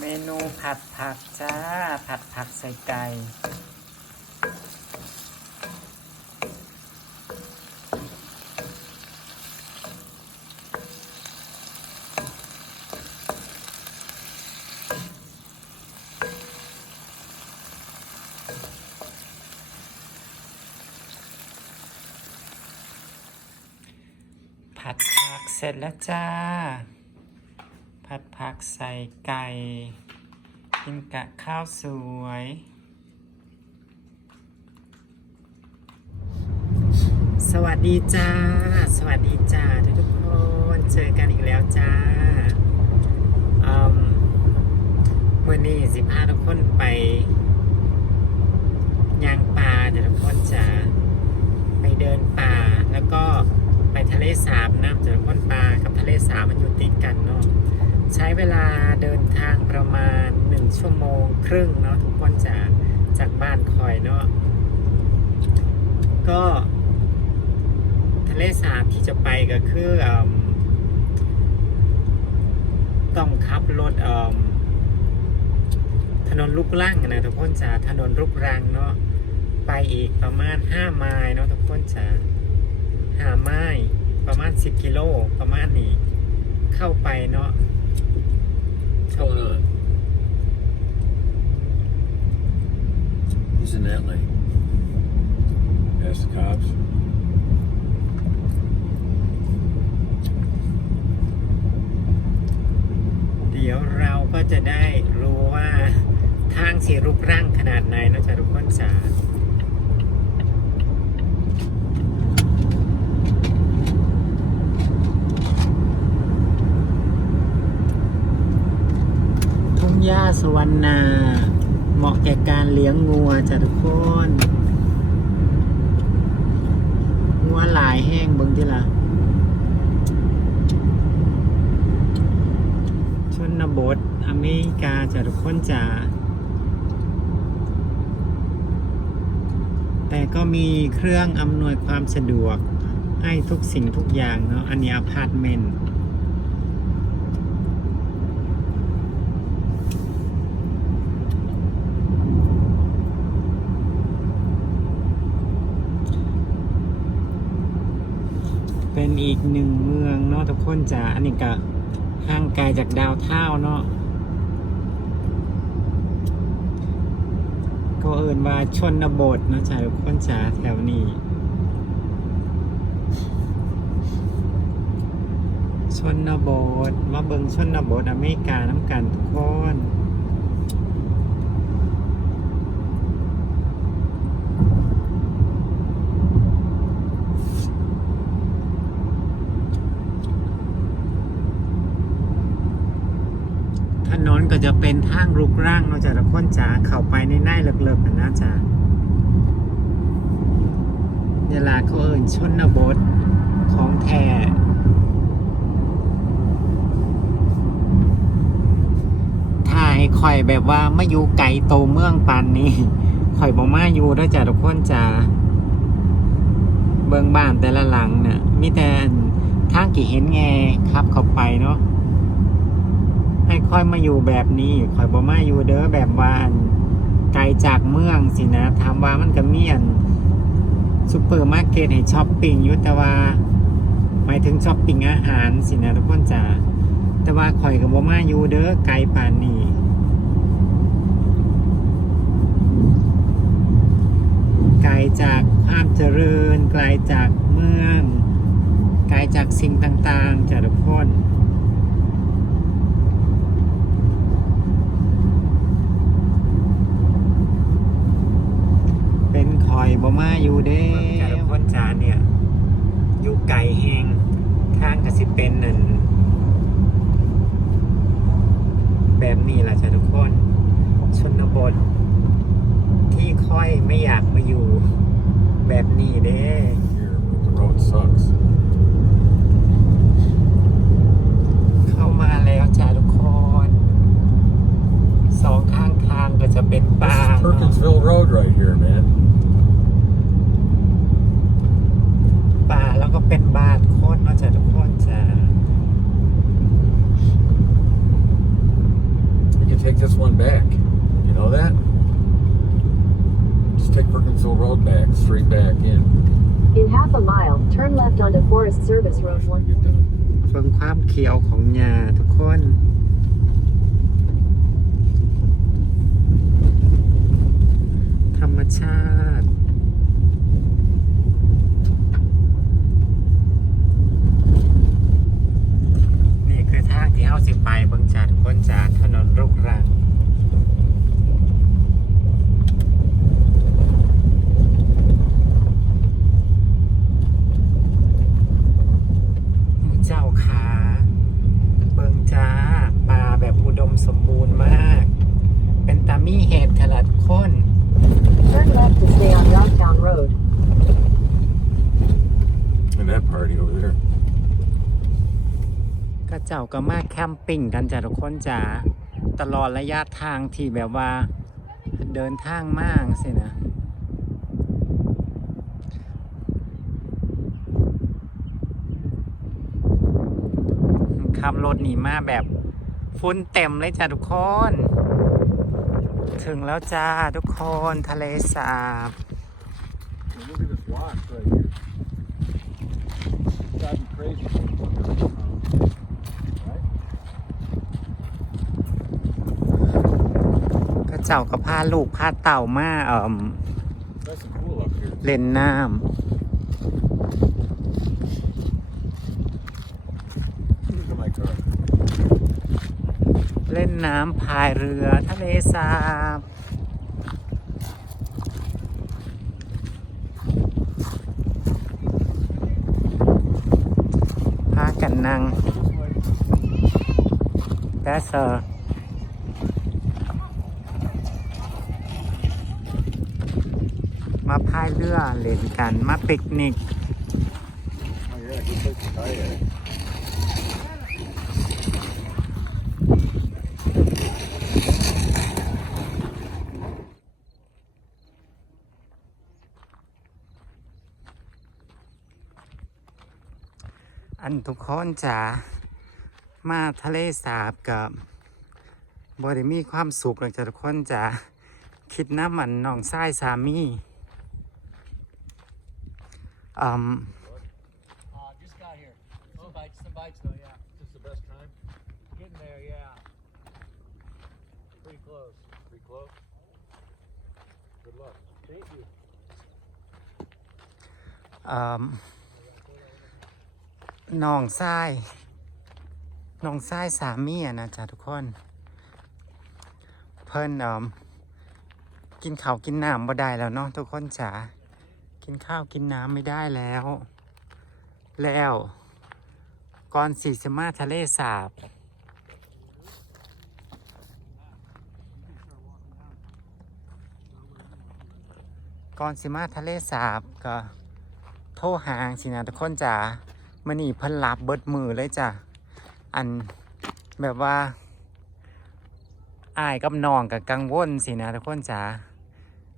เมนูผัดผักจ้า ผัดผักใส่ไก่ ผัดผักเสร็จแล้วจ้า ผัดผักใส่ไก่ กินกะข้าวสวย สวัสดีจ้า สวัสดีจ้าทุกๆคนเจอกันอีกแล้วจ้าอืมมื่อนี้สิพาทุกคนไปย่างป่าเดี๋ยวทุกคนจะไปเดินป่าแล้วก็ไปทะเลสาบนะเดี๋ยวทุกคนป่ากับทะเลสาบมันอยู่ติดกันเนาะ ใช้เวลาเดินทางประมาณ 1 ชั่วโมงครึ่งเนาะทุกคนจะจากบ้านคอยเนาะก็ทะเลสาบที่จะไปก็คืออต้องขับรถถนนลูกรังนะทุกคนจะถนนลูกรังเนาะไปอีกประมาณ 5 ไมล์เนาะทุกคนจะ5ไมล์ประมาณ 10 กิโลประมาณนี้ เข้าไปเนาะ What's going on? He's in that lane. Past the cops. เดี๋ยวเราก็จะได้รู้ว่าทางสีรูปร่างขนาดไหนนะจ๊ะทุกคนจ๋า ญ้าสวรรณา เหมาะแก่การเลี้ยงงัวจ้ะทุกคนงัวหลายแห้งเบิ่งที่ละชนบทอเมริกาจ้ะทุกคนจ๋าแต่ก็มีเครื่องอำนวยความสะดวกให้ทุกสิ่งทุกอย่างเนาะอันนี้อพาร์ตเมนต์เป็นอีก หนึ่งเมืองเนาะทุกคนจ๋าอันนี้ก็ห่างไกลจากดาวเท่าเนาะก็เอินว่าชนบทเนาะจ้าทุกคนจ๋าแถวนี้ ชนบทมาเบิงชนบทอเมริกาน้ำกันทุกคน ถนนก็ จะเป็นทางลูกร่างเนาะจ้ะทุกคนจ๋าเข้าไปในไน่เลิกๆกันนะจ๊ะเวลาเขาเอ่นชนบทของแท้ถ่ายข่อยแบบว่าไม่อยู่ไกลโตเมืองปานนี้ข่อยบอกมาอยู่ด้วยจ้ะทุกคนจ๋าเบิงบ้านแต่ละหลังเนี่ยมีแต่ทางกี่เห็นแงครับเข้าไปเนาะ ให้ค่อยมาอยู่แบบนี้ค่อยบ่มาอยู่เด้อแบบว่านไกลจากเมืองสินะถามว่ามันก็มีอันซูเปอร์มาร์เก็ตให้ช้อปปิ้งยู่แต่ว่าหมายถึงช้อปปิ้งอาหารสินะทุกคนจ้าแต่ว่าข่อยก็บ่มาอยู่เด้อไกลป่านนี้ไกลจากความเจริญไกลจากเมือง ไกลจากสิ่งต่างๆจ้าทุกคน เป็นคอย บ่มาอยู่เด้ทุกคนจาเนี่ยอยู่ไก่แหงข้างก็สิเป็นนั่นแบบนี้ล่ะจ้ะทุกคนชนบท ที่ค่อยไม่อยากมาอยู่ แบบนี้เด้ Here, but the road sucks. เข้ามาแล้วจ้ะทุกคน สองข้างทางก็จะเป็นป่า This is Perkinsville Road right here, man. ป่าแล้วก็เป็นบ้านโคตรเนาะจ้ะทุกคนจ้ะ You can take this one back. You know that? Just take Perkinsville Road back, straight back in. In half a mile, turn left onto Forest Service Road 1. Get done. เบิ่งความเขียวของหญ้าทุกคน ธรรมชาติ นี่คือทางที่เฮาสิ ไปเบิ่งจากทุกคนจากถนนลูกรังเจ้าขาเบิงจ้าปลาแบบอุดมสมบูรณ์มาก เป็นตามี่เห็ดขนาดข้น Turn left to stay on Dogtown Road. And that party over there. ก็เจ้าก็มาแคมปิ้งกันจ้ะทุกคนจ้าตลอดระยะทางที่แบบว่า เดินทางมากสินะขับรถหนีมาแบบฟุ้นเต็มเลยจ้ะทุกคน ถึงแล้วจ้าทุกคนทะเลสาบ Drive me crazy. ก็เจ้าก็พาลูกพาเต่ามาเอ่ม Nice and cool up here. เล่นน้ Look at my car. ำเล่นน้ำพายเรือทะเลสาบ พากันนั่ง This way. แบสเซอร์ มาพายเรือเล่นกันมาปิกนิกอันทุกคนจะมาทะเลสาบกับบริมีความสุขหลังจากทุกคนจะคิดน้ำมันน้องทรายสามี อืม Uh, just got here. Some bites, some bites though, yeah. This is the best time? Getting there, yeah. Pretty close. Pretty close. Good luck. Thank you. อืมน้องทรายน้องทรายสามีอะนะจ๊ะทุกคน เพิ่นเอืมกินข้าวกินน้ำบ่ได้แล้วเนาะทุกคนจ๋า กินข้าวกินน้ำไม่ได้แล้ว แล้วก่อนสีสมาทะเลสาบก่อนสิมาทะเลสาบก็โทรหาสินะทุกคนจ๋ามันนี่เพิ่นรับเบิดมือเลยจ้ะ อันแบบว่าอายกับน้องกับกังวลสินะทุกคนจ๋า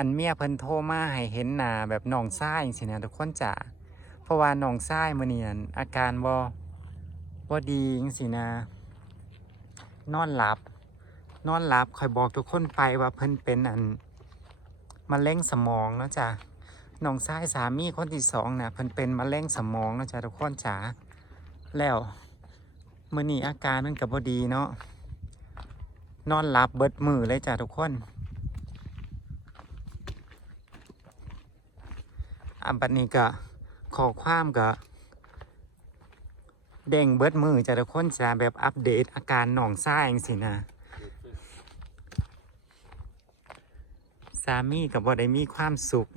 อันเมียเพิ่นโทรมาให้เห็นหน้าแบบน้องซ้ายสินะทุกคนจ๋าเพราะว่าน้องซ้ายมื้อนี้นั่นอาการบ่บ่ดีจังสินะ นอนหลับ นอนหลับคอยบอกทุกคนไปว่าเพิ่นเป็นอันมะเร็งสมองเนาะจ้ะน้องชายสามีคนที่สองนี่ยเพิ่นเป็นมะเร็งสมองเนาะจ้ะทุกคนจ๋าแล้วมื้อนี้อาการมันก็บ่ดีเนาะนอนหลับเบิดมือเลยจ้ะทุกคน อันบัดนี้ก็ขอความก็เด้งเบิดมือจะทุกคนจะแบบอัปเดตอาการหนองชายจังสินะสามีกับบ่ได้มีความสุข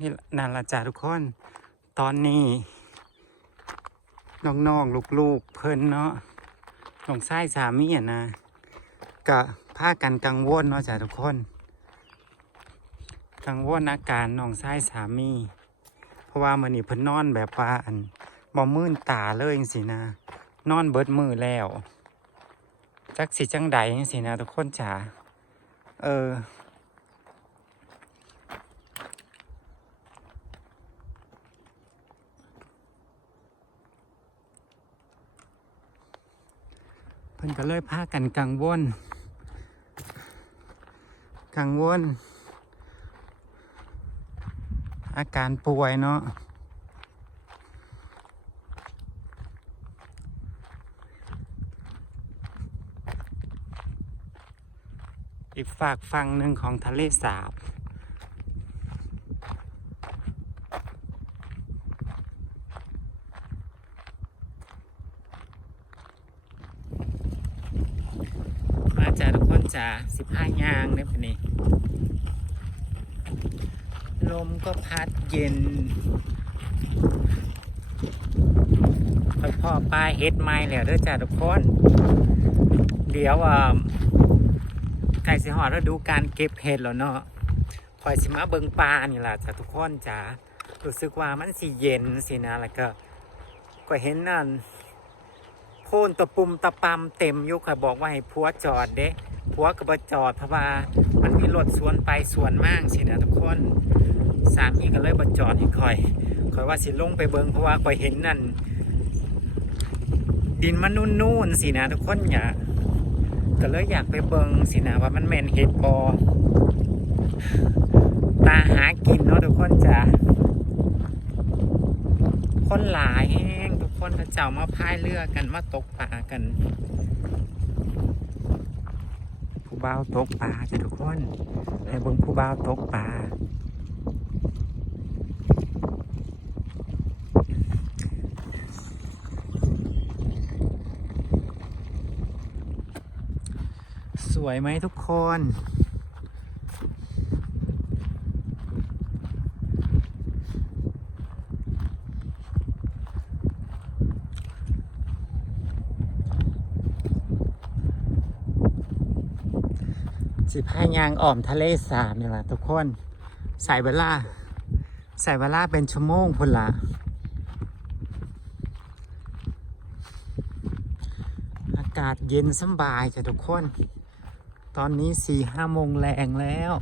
นี่ล่ะนั่นละจ้ะทุกคน ตอนนี้ น้องๆลูกๆเพิ่นเนาะน้องชายสามีอะนะกะพากันกังวลเนาะจ้ะทุกคน กังวลอาการน้องชายสามี เพราะว่ามันนี่เพิ่นนอนแบบว่าอันบ่มื่นตาเลยจังสินะ นอนเบิดมือแล้ว จักสิจังใดจังสินะทุกคนจ๋าเออ ก็เลยพากันกังวลกังวลอาการป่วยเนาะอีกฝากฝั่งหนึ่งของทะเลสาบ มา จ้าสิบห้ายางเนี่ยปะนี่ลมก็พัดเย็นคอยพ่อป้าเฮ็ดไม้แล้วเด้อจ้าทุกคน เดี๋ยวอ่าไก่สิหอดฤดูการเก็บเห็ดแล้วเนาะคอยสิมาเบิงปลานี่ล่ะจ้าทุกคนจ้ารู้สึกว่ามันสิเย็นสินะแล้วก็ ก็เห็นนั่นโพนตะปุ่มตะปำเต็มยุคอยบอกว่าให้พัวจอดเด้ พัวก็บ่จอดเพราะว่ามันมีรถสวนไปสวนมากสินะทุกคนสามีก็เลยบจอดให้คอยคอยว่าสิลงไปเบิงเพราะว่าคอยเห็นนั่น ดินมันนุ่นๆสินะทุกคนอยากก็เลยอยากไปเบิงสินะว่ามันแมนเห็ดบอตาหากินเนาะทุกคนจ้ะคนหลายแห้งทุกคนเขาเจ้ามาพายเรือกันมาตกปลากัน ผู้บ่าวตกปลาจ้ะทุกคนให้เบิ่งผู้บ่าวตกปลาสวยไหมทุกคน สิพายางอ่อมทะเลสาบนี่แหละทุกคนใส่เวลาใส่เวลาเป็นชั่วโมงพุ่นละอากาศเย็นสบายจ้ะทุกคน ตอนนี้สี่ห้าโมงแรงแล้ว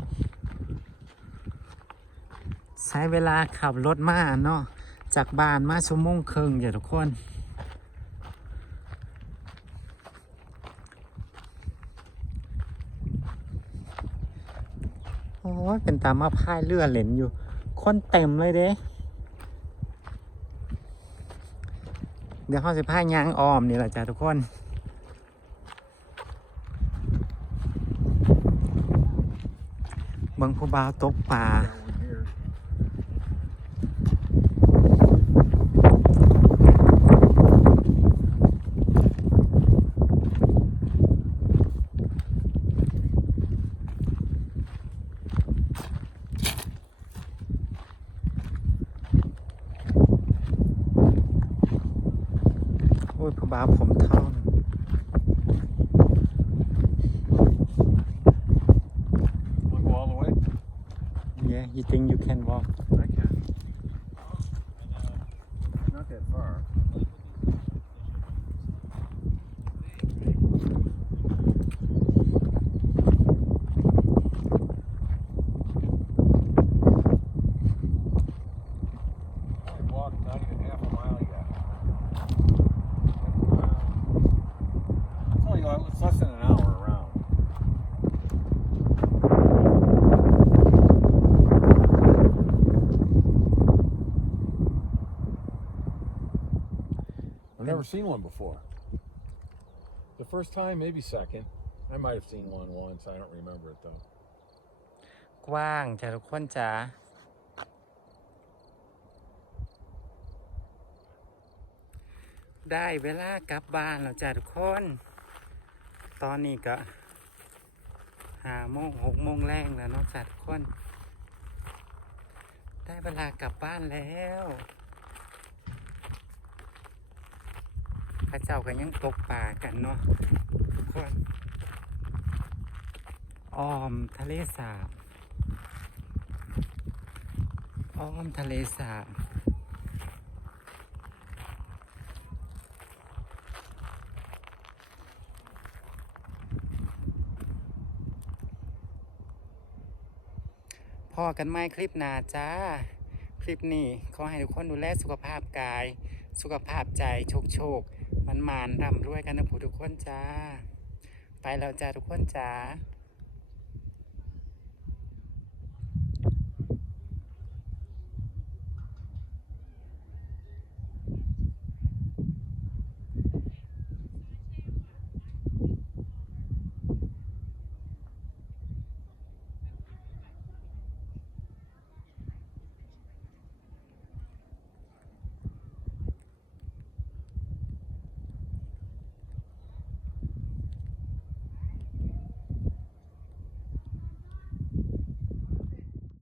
ใช้เวลาขับรถมาเนาะจากบ้านมาชั่วโมงครึ่งจ้ะทุกคน ยเป็นตามมาพายเรือเหรนอยู่ คนเต็มเลยเด้เดี๋ยวเขาจะพายยางออมนี่แหละจ้ะทุกคนบางผู้บ่าวตกปลา อ้ยผู้บ่าวผมทอง Want to go all the way? yeah you think you can walk Never seen one before. The first time, maybe second. I might have seen one once. I don't remember it though. กว้างจ้ะทุกคนจ้า ได้เวลากลับบ้านแล้วจ้ะทุกคน ตอนนี้ก็ห้าโมงหกโมงแรงแล้วเนาะจ้ะทุกคน ได้เวลากลับบ้านแล้ว ระเจ้าก็ยังตกป่ากันเนาะทุกคนอ้อมทะเลสาบอ้อมทะเลสาบพอกันไหมคลิปหนาจ้า คลิปนี้ขอให้ทุกคนดูแลสุขภาพกาย สุขภาพใจโชคโชค มันมานร่ำรวยกันนะผู้ทุกคนจ้า ไปแล้วจ้าทุกคนจ้า